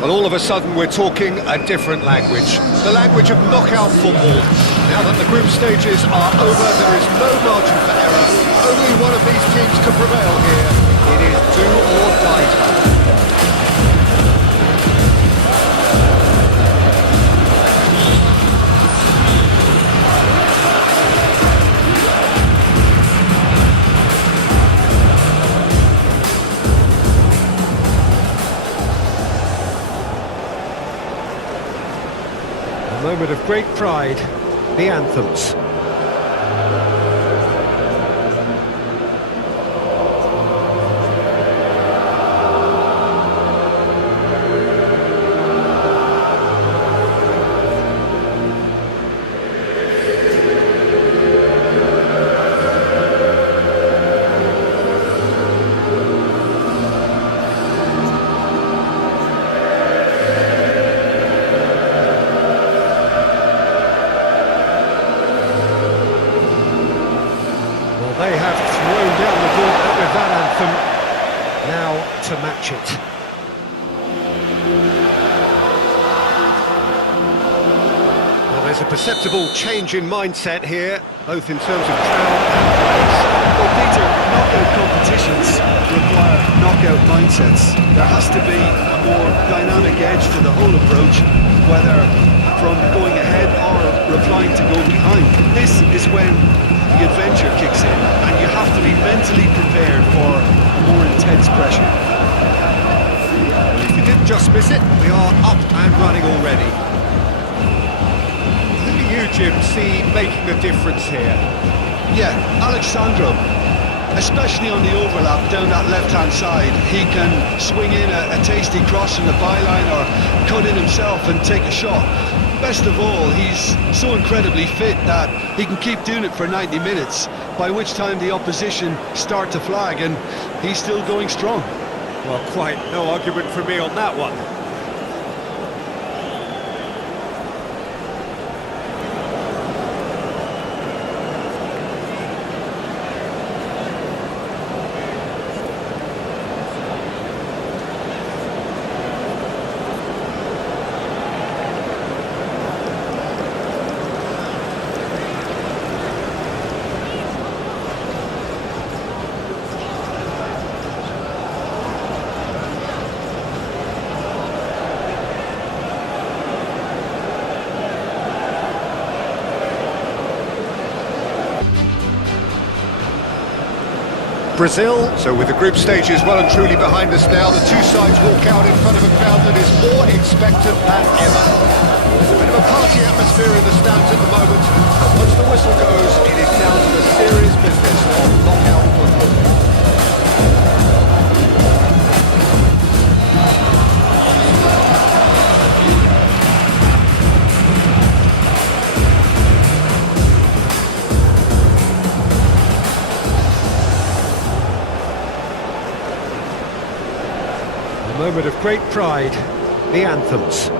Well, all of a sudden we're talking a different language, the language of knockout football. Now that the group stages are over, there is no margin for error. Only one of these teams can prevail here. It is do or die time. A moment of great pride, the anthems. They have thrown down the gauntlet with that anthem. Now to match it. Well, there's a perceptible change in mindset here, both in terms of crowd and players. Well, Peter, knockout competitions require knockout mindsets. There has to be a more dynamic edge to the whole approach, whether from going ahead or replying to go behind. This is when the adventure kicks in, and you have to be mentally prepared for a more intense pressure. Well, if you didn't just miss it, we are up and running already. Who do you, Jim, see making the difference here? Yeah, Alexandro, especially on the overlap down that left-hand side. He can swing in a tasty cross from the byline or cut in himself and take a shot. Best of all, he's so incredibly fit that he can keep doing it for 90 minutes, by which time the opposition start to flag, and he's still going strong. Well, quite no argument from me on that one. Brazil, so with the group stages well and truly behind us now, the two sides walk out in front of a crowd that is more expectant than ever. There's a bit of a party atmosphere in the stands at the moment, but once the whistle goes, it is down to the serious business of knockout football. A moment of great pride, the anthems.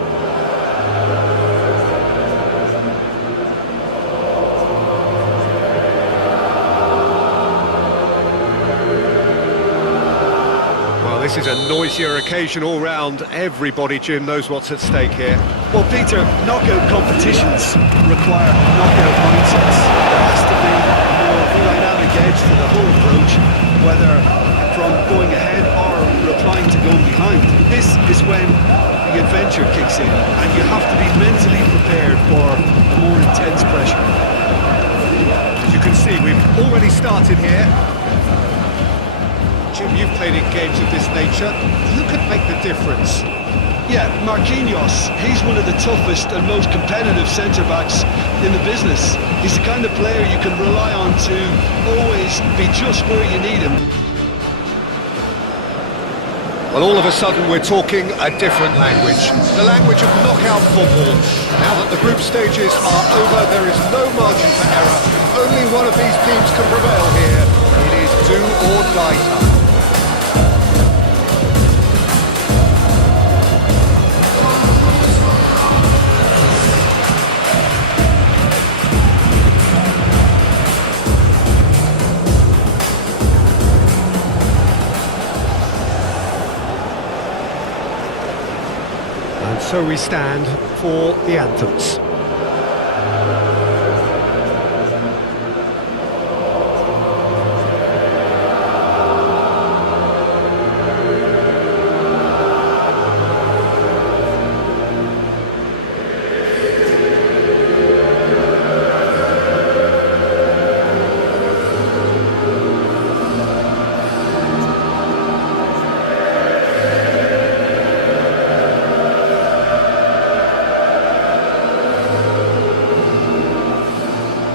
Well, this is a noisier occasion all round. Everybody, Jim, knows what's at stake here. Well, Peter, knockout competitions require knockout mindsets. There has to be a more dynamic edge to the whole approach, whether from going ahead or replying to going behind. This is when the adventure kicks in, and you have to be mentally prepared for a more intense pressure. As you can see, we've already started here. Jim, you've played in games of this nature. Who could make the difference? Yeah, Marquinhos, he's one of the toughest and most competitive centre-backs in the business. He's the kind of player you can rely on to always be just where you need him. Well, all of a sudden we're talking a different language, the language of knockout football. Now that the group stages are over, there is no margin for error. Only one of these teams can prevail here. It is do or die time. And so we stand for the anthems.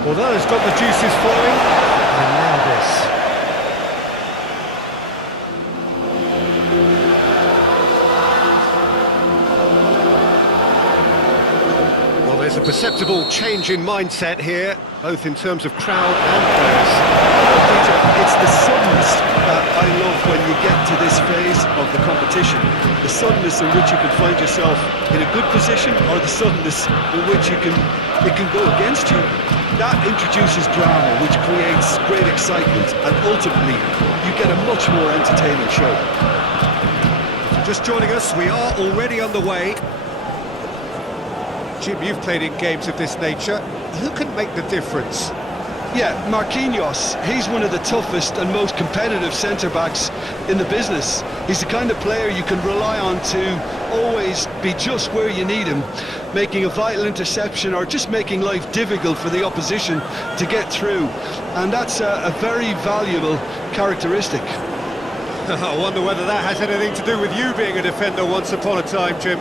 Well, that has got the juices flowing, and now this. Well, there's a perceptible change in mindset here, both in terms of crowd and players. Peter, it's the suddenness that I love when you get to this phase of the competition. The suddenness in which you can find yourself in a good position, or the suddenness in which it can go against you. That introduces drama, which creates great excitement, and ultimately, you get a much more entertaining show. Just joining us, we are already underway. Jim, you've played in games of this nature. Who can make the difference? Yeah, Marquinhos, he's one of the toughest and most competitive centre-backs in the business. He's the kind of player you can rely on to always be just where you need him, making a vital interception or just making life difficult for the opposition to get through. And that's a very valuable characteristic. I wonder whether that has anything to do with you being a defender once upon a time, Jim.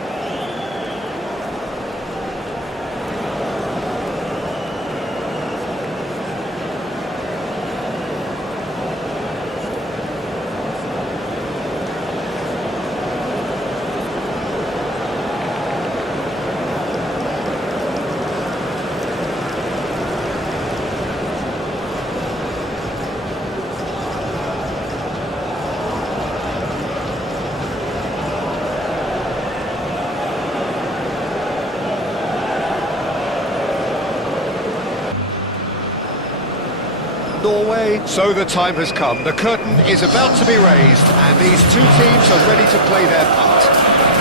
Norway. So the time has come. The curtain is about to be raised, and these two teams are ready to play their part.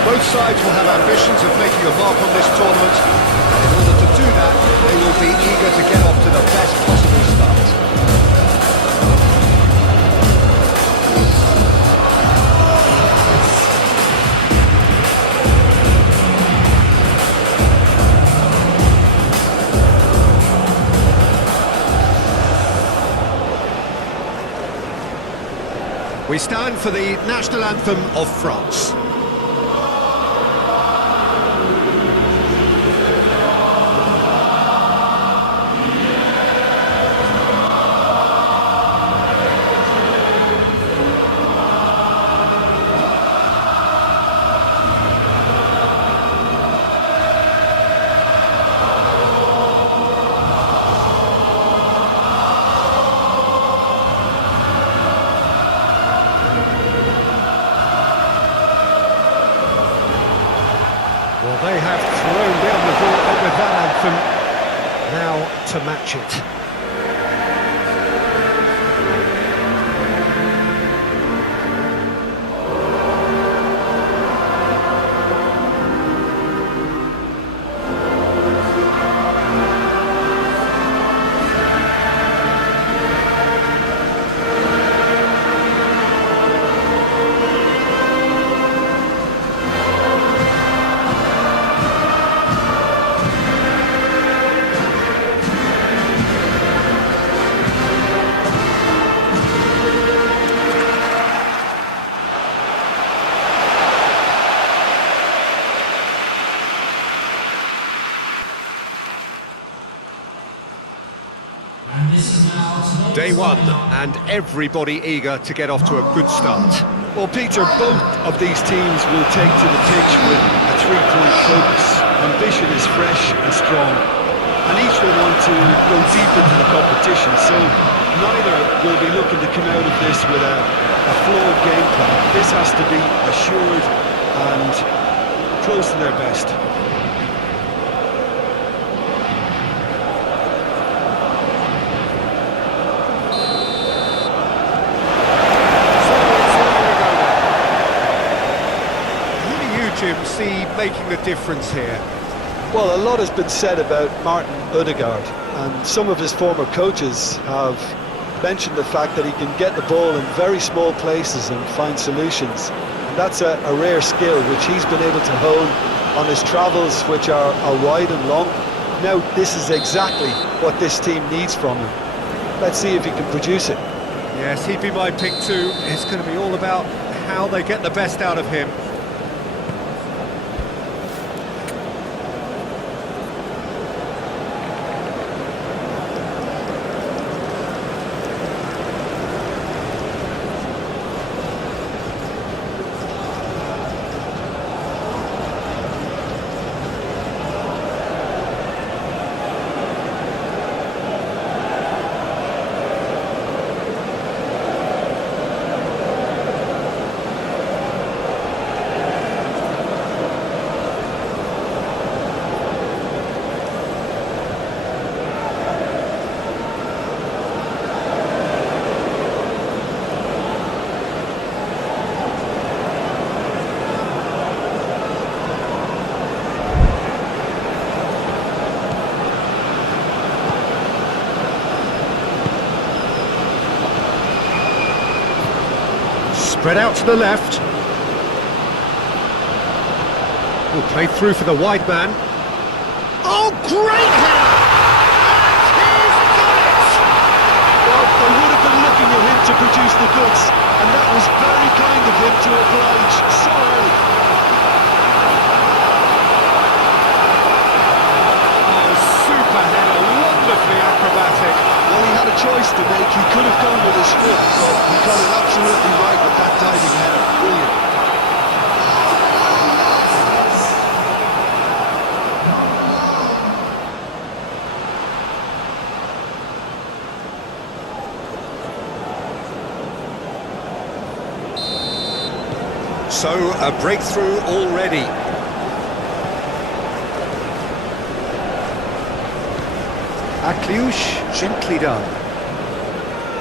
Both sides will have ambitions of making a mark on this tournament, and in order to do that, they will be eager to get off to the best possible start. We stand for the national anthem of France. Well, they have thrown down the gauntlet with that anthem. Now to match it. Day one, and everybody eager to get off to a good start. Well, Peter, both of these teams will take to the pitch with a three-point focus. Ambition is fresh and strong, and each will want to go deep into the competition, so neither will be looking to come out of this with a flawed game plan. This has to be assured and close to their best. Jim, see making the difference here? Well, a lot has been said about Martin Odegaard, and some of his former coaches have mentioned the fact that he can get the ball in very small places and find solutions. And that's a rare skill which he's been able to hone on his travels, which are wide and long. Now, this is exactly what this team needs from him. Let's see if he can produce it. Yes, he'd be my pick too. It's going to be all about how they get the best out of him. Spread out to the left. Will play through for the wide man. Oh, great header! And he's done it! Well, they would have been looking at him to produce the goods, and that was very kind of him to oblige so early. Oh, super header, wonderfully acrobatic. Well, he had a choice to make. He could have gone with his foot, but he got it absolutely right with that diving header. Brilliant. So, a breakthrough already. Akliouche, gently done.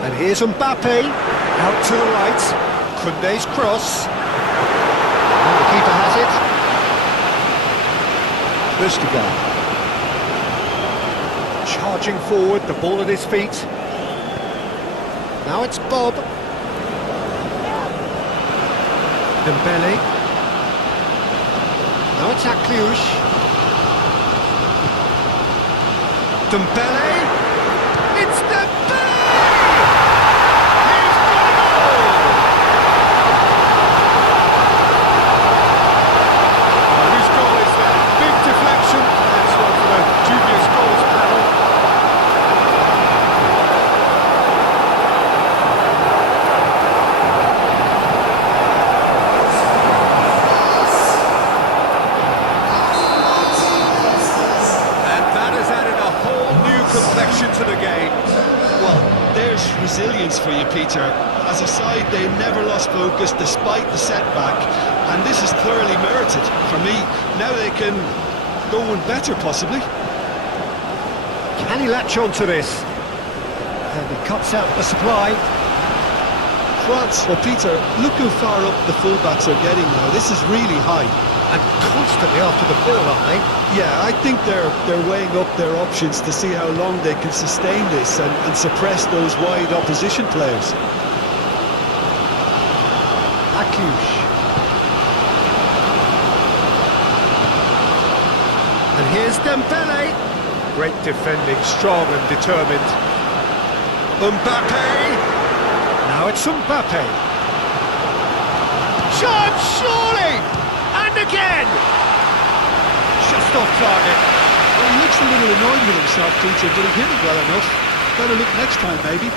And here's Mbappe, out to the right. Koundé's cross. And the keeper has it. Vestergaard. Charging forward, the ball at his feet. Now it's Bob. Dembele. Now it's Akliouche. Dembele. It's Dembele! He's got it all! Whose goal is that? Big deflection. That's one for the dubious goals panel. Complexion to the game. Well, there's resilience for you, Peter. As a side, they never lost focus despite the setback, and this is clearly merited for me. Now they can go one better, possibly. Can he latch on to this? And he cuts out the supply. France, well, Peter, look how far up the fullbacks are getting now. This is really high. And constantly after the ball, aren't they? Yeah, I think they're weighing up their options to see how long they can sustain this and suppress those wide opposition players. Akliouche. And here's Dembele. Great defending, strong and determined. Mbappe. Now it's Mbappe. Chance, surely! And again! Just off target. Well, he looks a little annoyed with himself, Peter, but he hit it well enough. Better look next time, maybe.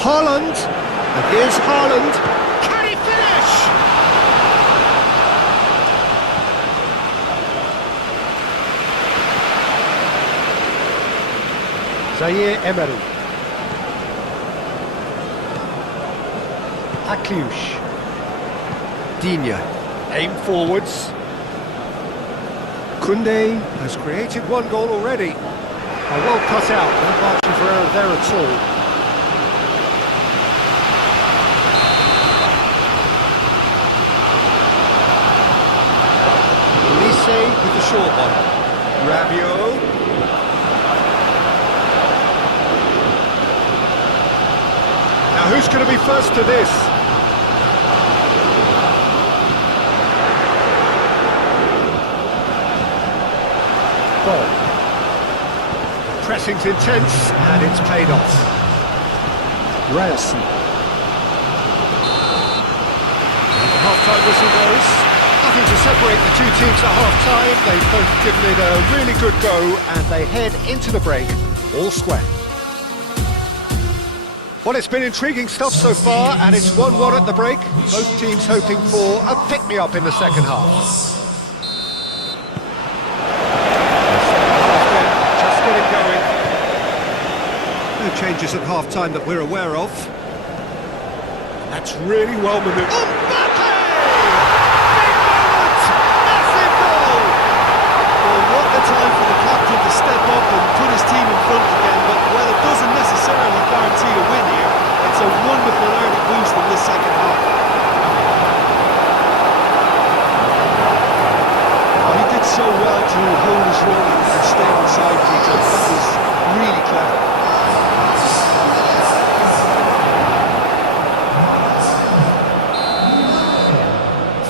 Haaland. And here's Haaland. Can he finish? Zaire Emery. Akliouche. Digne. Aim forwards. Koundé has created one goal already. Well cut out, no margin for error there at all. Elise with the short one. Rabiot. Now who's going to be first to this? Ball. Pressing's intense, and it's paid off. Ryerson. The half-time whistle goes. Nothing to separate the two teams at half-time. They've both given it a really good go, and they head into the break all square. Well, it's been intriguing stuff so far, and it's 1-1 at the break. Both teams hoping for a pick-me-up in the second half. No changes at half-time that we're aware of. That's really well manoeuvred. Oh, Mbappe! Big moment! Massive goal! Well, what a time for the captain to step up and put his team in front again, but while it doesn't necessarily guarantee a win here, it's a wonderful early boost in this second half. Oh, he did so well to hold his run and stay on side, Peter. That was really clever.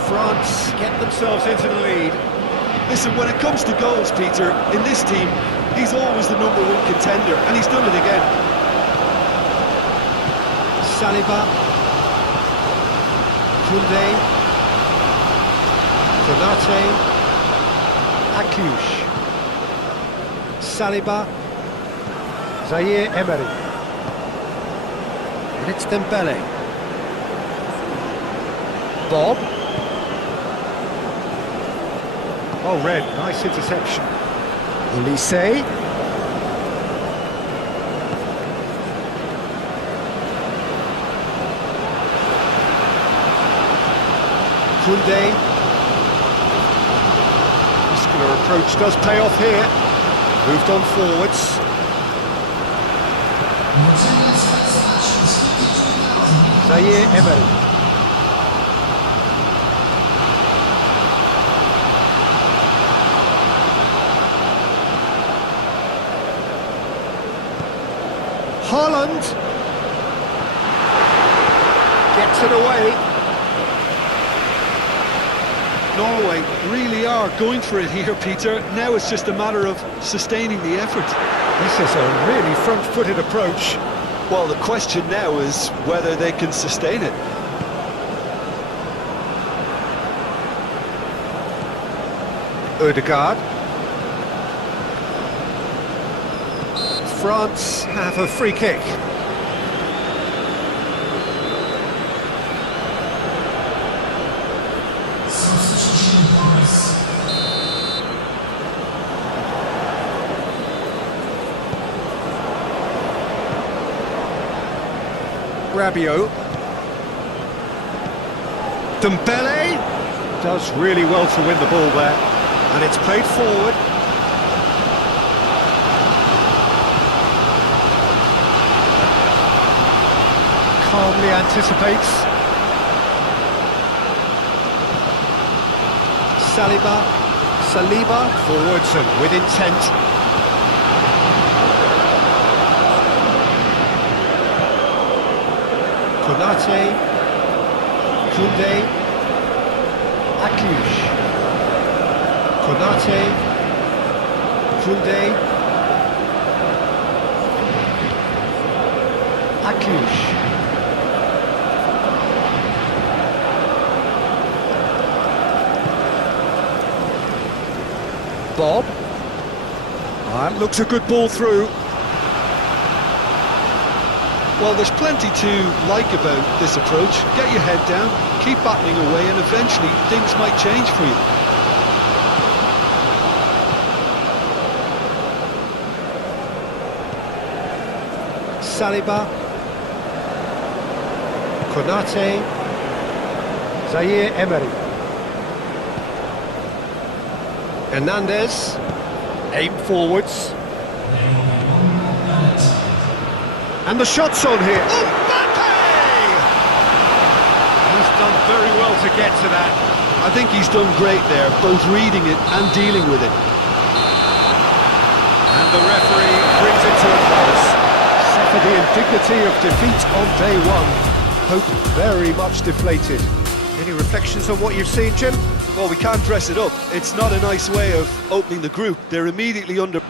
France get themselves into the lead. Listen, when it comes to goals, Peter, in this team, he's always the #1 contender, and he's done it again. Saliba. Koundé. Konate. Akliouz. Saliba. Zaire Emery. And it's Dembele. Bob. Oh, Red, nice interception. Elise. Koundé. Muscular approach does pay off here. Moved on forwards. Zaire Emery. Haaland gets it away. Norway really are going for it here, Peter. Now it's just a matter of sustaining the effort. This is a really front-footed approach. Well, the question now is whether they can sustain it. Odegaard. France have a free kick. Rabiot. Dembele does really well to win the ball there, and it's played forward. Calmly anticipates. Saliba forwards and with intent. Konate, Koundé, Akliouz. Konate, Koundé, Akliouz. Bob. That looks a good ball through. Well, there's plenty to like about this approach. Get your head down, keep battling away, and eventually things might change for you. Saliba. Konate. Zaire Emery. Hernandez, aim forwards. And the shot's on here. Oh, Mbappe! He's done very well to get to that. I think he's done great there, both reading it and dealing with it. And the referee brings it to a close. Suffer the indignity of defeat on day one. Hope very much deflated. Any reflections on what you've seen, Jim? Well, we can't dress it up. It's not a nice way of opening the group. They're immediately under...